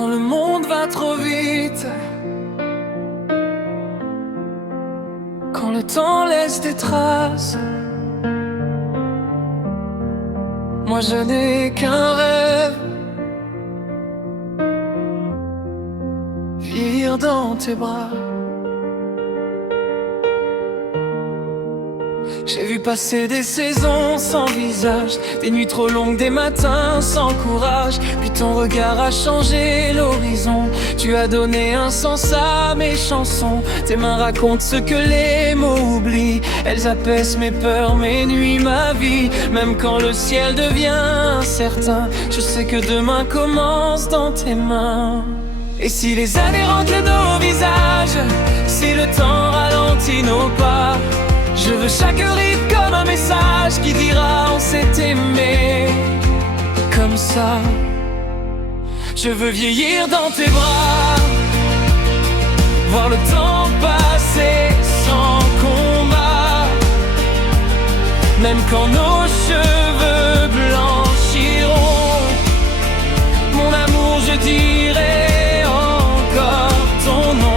Quand le monde va trop vite, quand le temps laisse des traces, moi je n'ai qu'un rêve, vieillir dans tes bras. J'ai vu passer des saisons sans visage, des nuits trop longues, des matins sans courage. Puis ton regard a changé l'horizon, tu as donné un sens à mes chansons. Tes mains racontent ce que les mots oublient, elles apaisent mes peurs, mes nuits, ma vie. Même quand le ciel devient incertain, je sais que demain commence dans tes mains. Et si les années rendent nos visages, si le temps ralentit nos pas, je veux chaque ride comme un message qui dira on s'est aimé comme ça. Je veux vieillir dans tes bras, voir le temps passer sans combat. Même quand nos cheveux blanchiront, mon amour je dirai encore ton nom.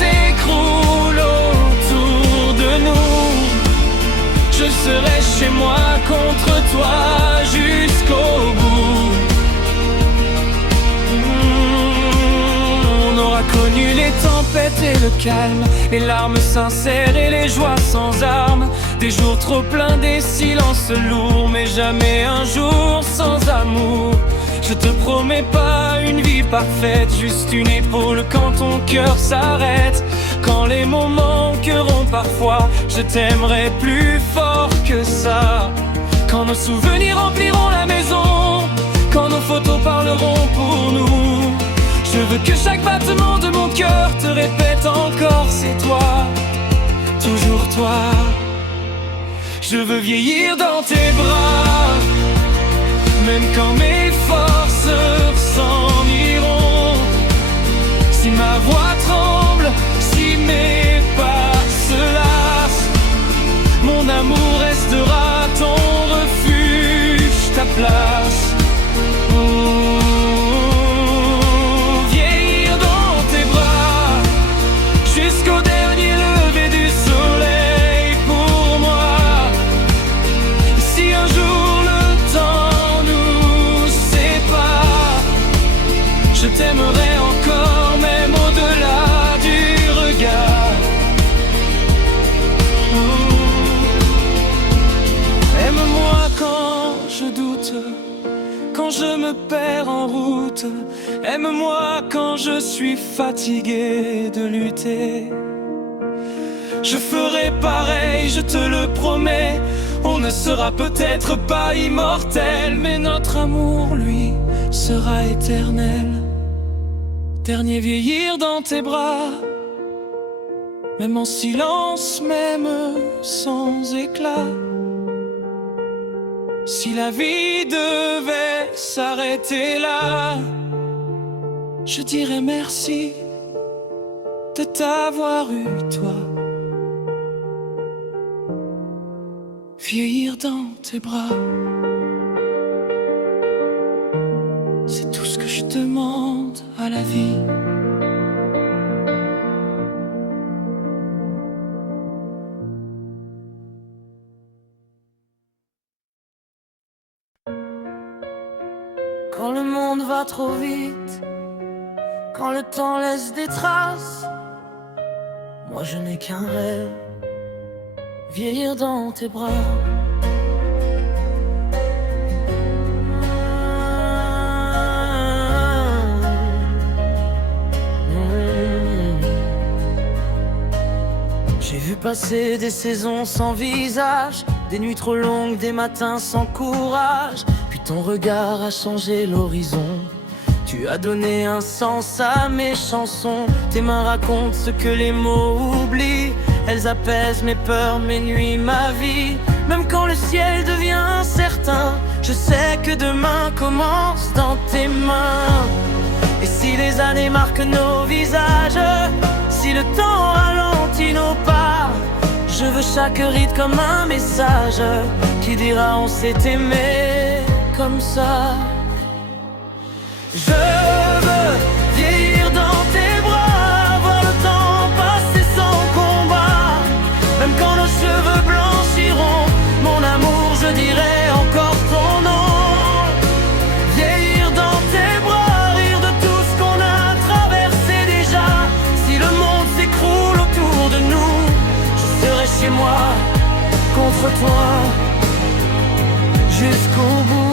S'écroule autour de nous, je serai chez moi contre toi jusqu'au bout. On aura connu les tempêtes et le calme, les larmes sincères et les joies sans armes. Des jours trop pleins, des silences lourds, mais jamais un jour sans amour. Je te promets pas une vie parfaite, juste une épaule quand ton cœur s'arrête. Quand les mots manqueront parfois, je t'aimerai plus fort que ça. Quand nos souvenirs rempliront la maison, quand nos photos parleront pour nous, je veux que chaque battement de mon cœur te répète encore c'est toi, toujours toi. Je veux vieillir dans tes bras, même quand mes forces s'en iront. Si ma voix tremble, si mes pas se lassent, mon amour restera ton refuge, ta place. Vieillir dans tes bras, jusqu'au dernier lever du soleil pour moi. Si un jour le temps nous sépare, je t'aimerai encore, même au-delà du regard. Aime-moi quand je doute, quand je me perds en route. Aime-moi quand je suis fatigué de lutter. Je ferai pareil, je te le promets. On ne sera peut-être pas immortel, mais notre amour, lui, sera éternel. Dernier vieillir dans tes bras, même en silence, même sans éclat. Si la vie devait s'arrêter là, je dirais merci de t'avoir eu, toi. Vieillir dans tes bras, c'est tout ce que je demande à la vie. Quand le monde va trop vite, quand le temps laisse des traces, moi je n'ai qu'un rêve, vieillir dans tes bras. J'ai vu passer des saisons sans visage, des nuits trop longues, des matins sans courage. Puis ton regard a changé l'horizon, tu as donné un sens à mes chansons. Tes mains racontent ce que les mots oublient, elles apaisent mes peurs, mes nuits, ma vie. Même quand le ciel devient incertain, je sais que demain commence dans tes mains. Et si les années marquent nos visages, si le temps ralentit nos pas, je veux chaque ride comme un message qui dira on s'est aimé comme ça. Je veux vieillir dans tes bras, voir le temps passer sans combat. Même quand nos cheveux blanchiront, mon amour, je dirai encore ton nom. Vieillir dans tes bras, rire de tout ce qu'on a traversé déjà. Si le monde s'écroule autour de nous, je serai chez moi, contre toi, jusqu'au bout.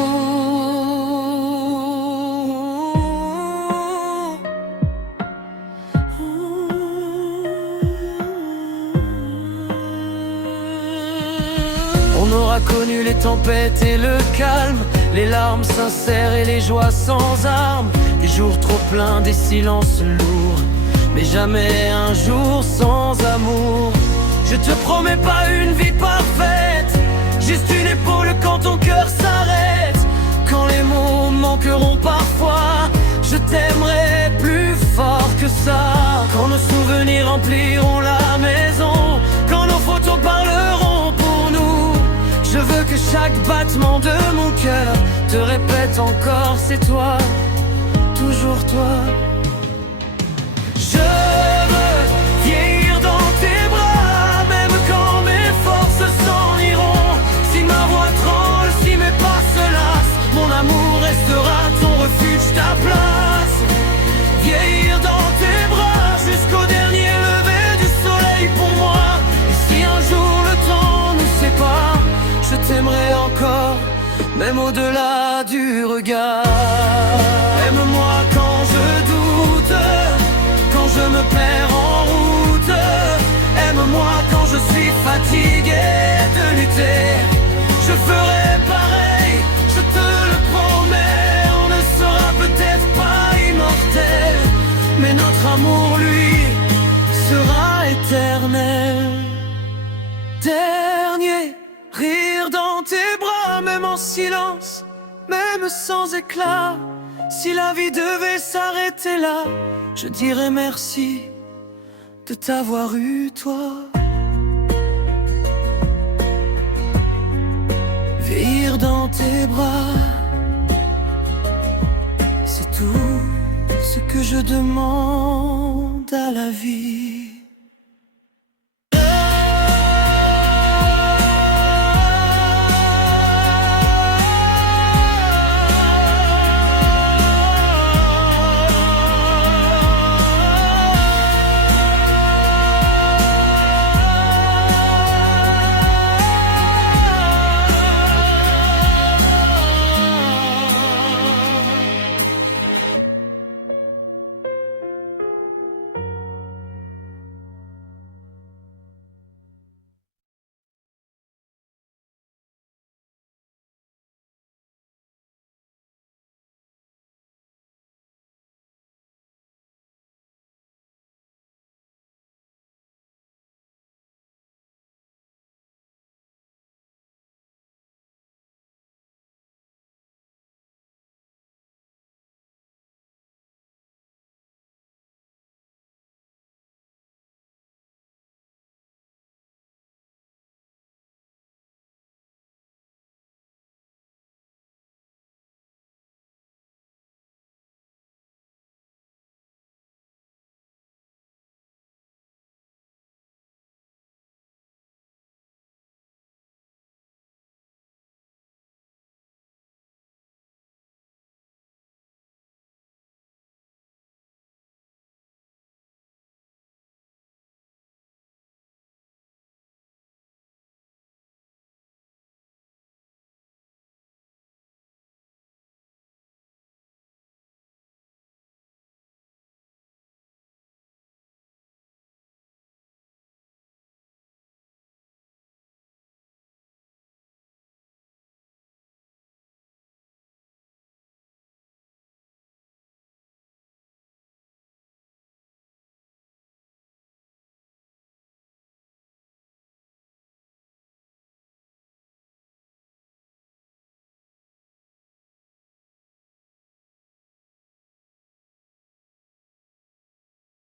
On aura connu les tempêtes et le calme, les larmes sincères et les joies sans armes, des jours trop pleins, des silences lourds, mais jamais un jour sans amour. Je te promets pas une vie parfaite, juste une épaule quand ton cœur s'arrête. Quand les mots manqueront parfois, je t'aimerai plus fort que ça. Quand nos souvenirs rempliront la maison, quand nos photos parleront pour nous, je veux que chaque battement de mon cœur te répète encore c'est toi, toujours toi. Je veux vieillir dans tes bras, même quand mes forces s'en iront. Si ma voix tremble, si mes pas se lassent, mon amour restera ton refuge, ta place. Vieillir dans tes bras jusqu'au dernier lever du soleil pour moi. Et si un jour le temps nous sépare, je t'aimerai encore, même au-delà du regard. Aime-moi quand je doute, quand je me perds en route. Aime-moi quand je suis fatigué de lutter. Je ferai pareil, je te le promets. On ne sera peut-être pas immortel, mais notre amour, lui, sera éternel. Dernier rire dans tes bras, même en silence, même sans éclat. Si la vie devait s'arrêter là, je dirais merci de t'avoir eu, toi. Vieillir dans tes bras, c'est tout ce que je demande à la vie.